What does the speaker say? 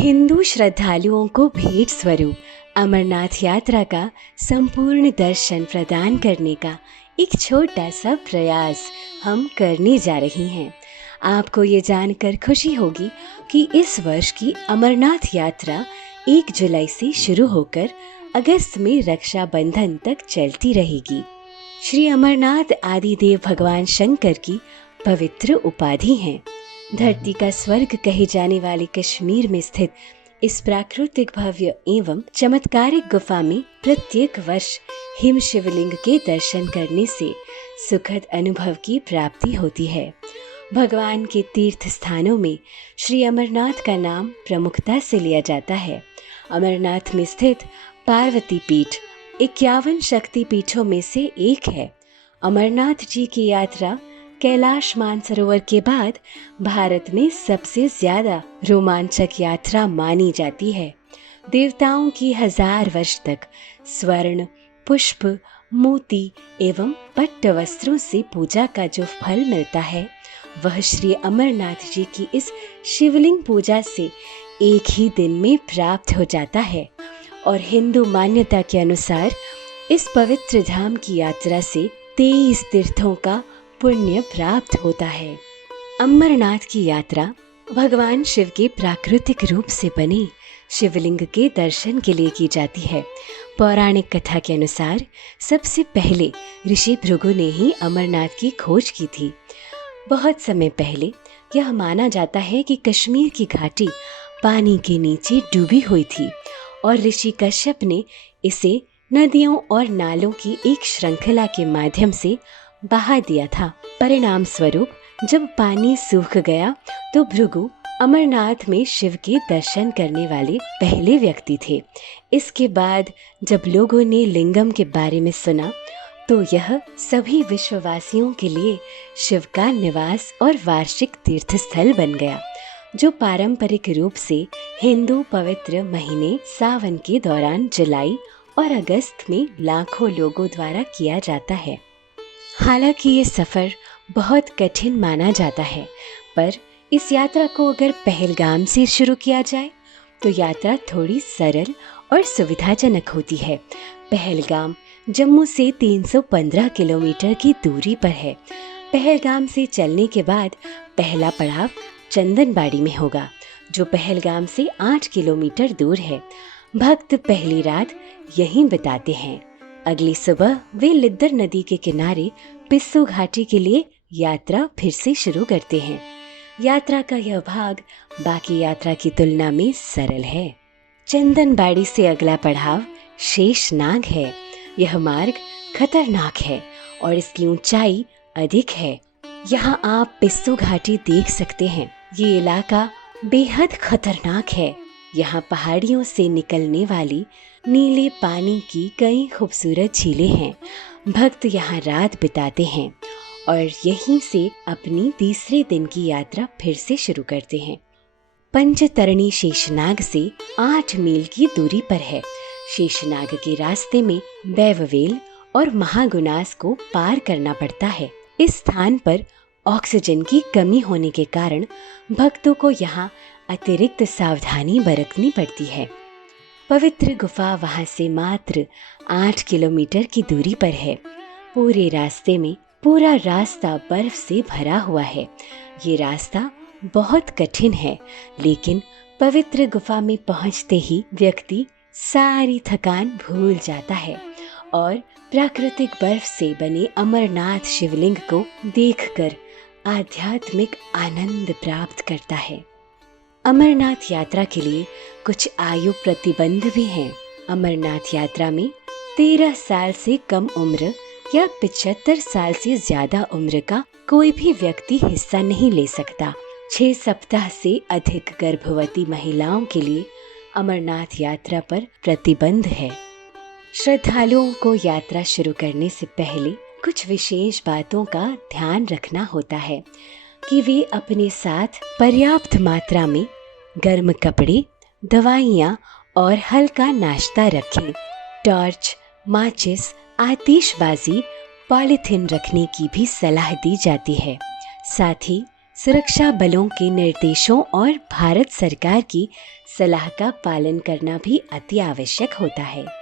हिंदू श्रद्धालुओं को भेंट स्वरूप अमरनाथ यात्रा का संपूर्ण दर्शन प्रदान करने का एक छोटा सा प्रयास हम करने जा रही हैं। आपको ये जानकर खुशी होगी कि इस वर्ष की अमरनाथ यात्रा 1 जुलाई से शुरू होकर अगस्त में रक्षाबंधन तक चलती रहेगी। श्री अमरनाथ आदिदेव भगवान शंकर की पवित्र उपाधि हैं। धरती का स्वर्ग कहे जाने वाले कश्मीर में स्थित इस प्राकृतिक भव्य एवं चमत्कारिक गुफा में प्रत्येक वर्ष हिम शिवलिंग के दर्शन करने से सुखद अनुभव की प्राप्ति होती है। भगवान के तीर्थ स्थानों में श्री अमरनाथ का नाम प्रमुखता से लिया जाता है। अमरनाथ में स्थित पार्वती पीठ 51 शक्ति पीठों में से एक है। अमरनाथ जी की यात्रा कैलाश मानसरोवर के बाद भारत में सबसे ज्यादा रोमांचक यात्रा मानी जाती है। देवताओं की 1000 वर्ष तक स्वर्ण, पुष्प, मोती एवं पट्ट वस्त्रों से पूजा का जो फल मिलता है वह श्री अमरनाथ जी की इस शिवलिंग पूजा से एक ही दिन में प्राप्त हो जाता है। और हिंदू मान्यता के अनुसार इस पवित्र धाम की यात्रा से 23 तीर्थों का पुण्य प्राप्त होता है। अमरनाथ की यात्रा भगवान शिव के प्राकृतिक रूप से बने शिवलिंग के दर्शन के लिए की जाती है। पौराणिक कथा के अनुसार सबसे पहले ऋषि भृगु ने ही अमरनाथ की खोज की थी। बहुत समय पहले यह माना जाता है कि कश्मीर की घाटी पानी के नीचे डूबी हुई थी और ऋषि कश्यप ने इसे नदियों और नालों की एक श्रृंखला के माध्यम से बहा दिया था। परिणाम स्वरूप जब पानी सूख गया तो भृगु अमरनाथ में शिव के दर्शन करने वाले पहले व्यक्ति थे। इसके बाद जब लोगों ने लिंगम के बारे में सुना तो यह सभी विश्ववासियों के लिए शिव का निवास और वार्षिक तीर्थ स्थल बन गया, जो पारंपरिक रूप से हिंदू पवित्र महीने सावन के दौरान जुलाई और अगस्त में लाखों लोगों द्वारा किया जाता है। हालांकि ये सफ़र बहुत कठिन माना जाता है, पर इस यात्रा को अगर पहलगाम से शुरू किया जाए तो यात्रा थोड़ी सरल और सुविधाजनक होती है। पहलगाम जम्मू से 315 किलोमीटर की दूरी पर है। पहलगाम से चलने के बाद पहला पड़ाव चंदनबाड़ी में होगा, जो पहलगाम से 8 किलोमीटर दूर है। भक्त पहली रात यहीं बिताते हैं। अगली सुबह वे लिद्दर नदी के किनारे पिस्सू घाटी के लिए यात्रा फिर से शुरू करते हैं। यात्रा का यह भाग बाकी यात्रा की तुलना में सरल है। चंदनबाड़ी से अगला पड़ाव शेषनाग है। यह मार्ग खतरनाक है और इसकी ऊंचाई अधिक है। यहाँ आप पिस्सू घाटी देख सकते हैं। ये इलाका बेहद खतरनाक है। यहाँ पहाड़ियों से निकलने वाली नीले पानी की कई खूबसूरत झीलें हैं। भक्त यहाँ रात बिताते हैं और यहीं से अपनी तीसरे दिन की यात्रा फिर से शुरू करते हैं। पंचतरणी शेषनाग से 8 मील की दूरी पर है। शेषनाग के रास्ते में बैववेल और महागुनास को पार करना पड़ता है। इस स्थान पर ऑक्सीजन की कमी होने के कारण भक्तों को यहाँ अतिरिक्त सावधानी बरतनी पड़ती है। पवित्र गुफा वहाँ से मात्र 8 किलोमीटर की दूरी पर है। पूरे रास्ते में पूरा रास्ता बर्फ से भरा हुआ है। ये रास्ता बहुत कठिन है, लेकिन पवित्र गुफा में पहुँचते ही व्यक्ति सारी थकान भूल जाता है और प्राकृतिक बर्फ से बने अमरनाथ शिवलिंग को देखकर आध्यात्मिक आनंद प्राप्त करता है। अमरनाथ यात्रा के लिए कुछ आयु प्रतिबंध भी हैं। अमरनाथ यात्रा में 13 साल से कम उम्र या 75 साल से ज्यादा उम्र का कोई भी व्यक्ति हिस्सा नहीं ले सकता। 6 सप्ताह से अधिक गर्भवती महिलाओं के लिए अमरनाथ यात्रा पर प्रतिबंध है। श्रद्धालुओं को यात्रा शुरू करने से पहले कुछ विशेष बातों का ध्यान रखना होता है कि वे अपने साथ पर्याप्त मात्रा में गर्म कपड़े, दवाइयाँ और हल्का नाश्ता रखें। टॉर्च, माचिस, आतिशबाजी, पॉलीथिन रखने की भी सलाह दी जाती है। साथ ही सुरक्षा बलों के निर्देशों और भारत सरकार की सलाह का पालन करना भी अति आवश्यक होता है।